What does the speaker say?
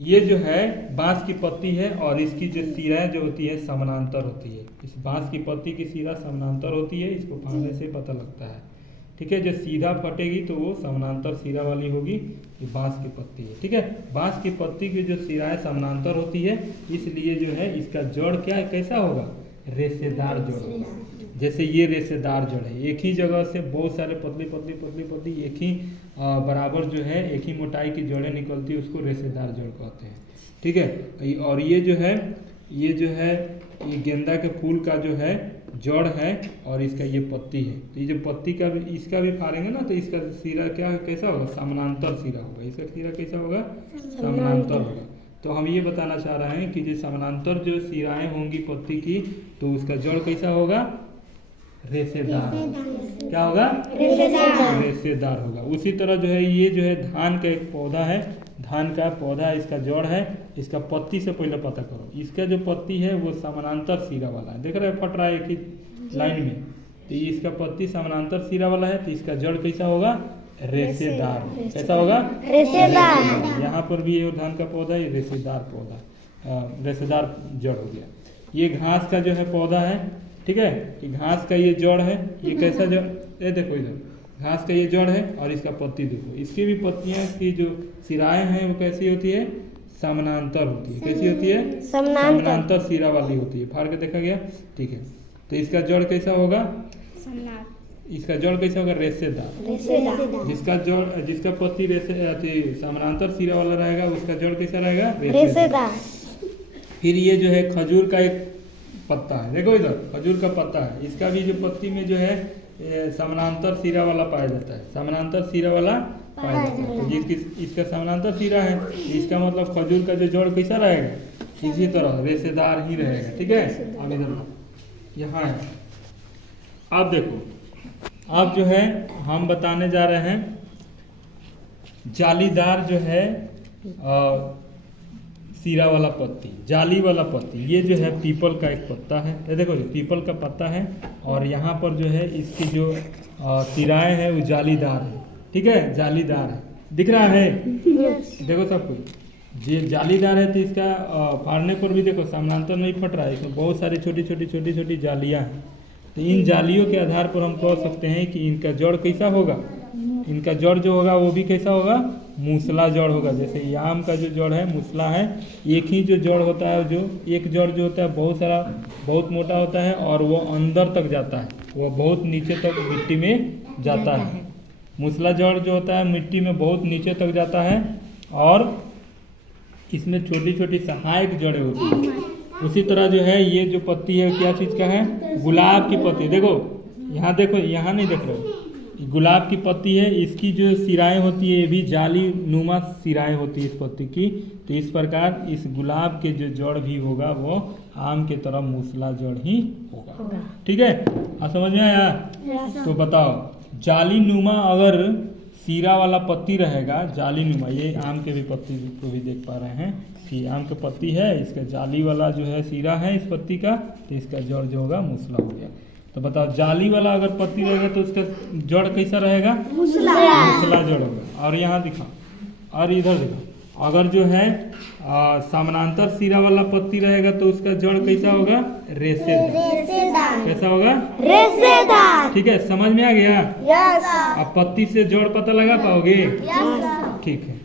ये जो है बांस की पत्ती है और इसकी जो सिराएं जो होती है समानांतर होती है। इस बांस की पत्ती की सिरा समानांतर होती है, इसको फाड़ने से पता लगता है। ठीक है, जो सीधा फटेगी तो वो समानांतर सिरा वाली होगी, ये बांस की पत्ती है। ठीक है, बांस की पत्ती की जो सिराएं समानांतर होती है, इसलिए जो है इसका जड़ क्या है, कैसा होगा, रेशेदार जड़ होगा। जैसे ये रेशेदार जड़ है, एक ही जगह से बहुत सारे पतली पतली पतली पतली एक ही बराबर जो है एक ही मोटाई की जड़ें निकलती है, उसको रेशेदार जड़ कहते हैं। ठीक है, और ये जो है ये गेंदा के फूल का जो है जड़ है और इसका ये पत्ती है। तो ये जो पत्ती का भी इसका भी फाड़ेंगे ना तो इसका सिरा क्या कैसा होगा, समानांतर सिरा होगा। इसका सिरा कैसा होगा, समानांतर होगा। तो हम ये बताना चाह रहे हैं कि जो समानांतर जो सिराएं होंगी पत्ती की, तो उसका जड़ कैसा होगा, रेशेदार। क्या होगा, रेशेदार होगा। उसी तरह जो है ये जो है धान का एक पौधा है, धान का पौधा इसका जड़ है, इसका पत्ती से पहले पता करो। इसका जो पत्ती है वो समानांतर सिरा वाला है, देख रहे हैं फट रहा है एक ही लाइन में। तो इसका पत्ती समानांतर सिरा वाला है, तो इसका जड़ कैसा होगा, रेशेदार। कैसा होगा, रेशेदार। यहाँ पर भी ये धान का पौधा है, रेशेदार पौधा, रेशेदार जड़ हो गया। ये घास का जो है पौधा है, ठीक है, कि घास का ये जड़ है, ये कैसा जड़, ये देखो इधर घास का ये जड़ है और इसका पत्ती देखो, इसकी भी पत्तियां की जो सिराएं हैं वो कैसी होती है, समानांतर होती है। कैसी होती है, समानांतर सिरा वाली होती है। फाड़ के देखा गया, ठीक है। तो इसका जड़ कैसा होगा, इसका जड़ कैसा होगा, रेशेदार। जिसका पत्ती समानांतर सिरा वाला रहेगा उसका जड़ कैसा रहेगा, रेशेदार। फिर ये जो है खजूर का एक पत्ता है, देखो इधर खजूर का पत्ता है, इसका भी जो पत्ती में जो है समानांतर सिरा वाला पाया जाता है, समानांतर सिरा वाला पाया जाता है। तो इसका समानांतर सिरा है, इसका मतलब खजूर का जो जड़ कैसा रहेगा, इसी तरह रेशेदार ही रहेगा। ठीक है, अब इधर यहाँ है, अब देखो, अब जो है हम बताने जा रहे हैं जालीदार जो है सिरा वाला पत्ती, जाली वाला पत्ती। ये जो है पीपल का एक पत्ता है, ये देखो ये पीपल का पत्ता है और यहाँ पर जो है इसकी जो सिराएं हैं वो जालीदार है। ठीक है, जालीदार है, दिख रहा है, देखो सब कुछ ये जालीदार है। तो इसका फाड़ने पर भी देखो समानांतर नहीं फट रहा है, इसमें बहुत सारी छोटी छोटी छोटी छोटी जालियाँ हैं। तो इन जालियों के आधार पर हम कह सकते हैं कि इनका जड़ कैसा होगा, इनका जड़ जो होगा वो भी कैसा होगा, मूसला जड़ होगा। जैसे ये आम का जो जड़ है मूसला है, एक ही जो जड़ होता है, जो एक जड़ जो होता है बहुत मोटा होता है और वो अंदर तक जाता है, वो बहुत नीचे तक मिट्टी में जाता है। मूसला जड़ जो होता है मिट्टी में बहुत नीचे तक जाता है और इसमें छोटी छोटी सहायक जड़ें होती हैं। उसी तरह जो है ये जो पत्ती है क्या चीज़ का है, गुलाब की पत्ती। देखो यहाँ, देखो यहाँ नहीं देख रहे हो, गुलाब की पत्ती है, इसकी जो सिराएं होती है ये भी जाली नुमा सिराएं होती है इस पत्ती की। तो इस प्रकार इस गुलाब के जो जड़ भी होगा वो आम के तरह मूसला जड़ ही होगा। ठीक है, आप समझ में आया? तो बताओ, जाली नुमा अगर सिरा वाला पत्ती रहेगा, जाली नुमा, ये आम के भी पत्ती को भी देख पा रहे हैं कि आम की पत्ती है, इसका जाली वाला जो है सिरा है इस पत्ती का, तो इसका जड़ जो होगा मूसला हो गया। तो बताओ, जाली वाला अगर पत्ती रहेगा तो उसका जड़ कैसा रहेगा, मूसला जड़ होगा। और यहाँ दिखाओ और इधर दिखाओ, अगर जो है समानांतर सिरा वाला पत्ती रहेगा तो उसका जड़ कैसा होगा, रेशेदार। कैसा होगा, रेशेदार। ठीक है, समझ में आ गया? अब पत्ती से जड़ पता लगा पाओगे? ठीक है।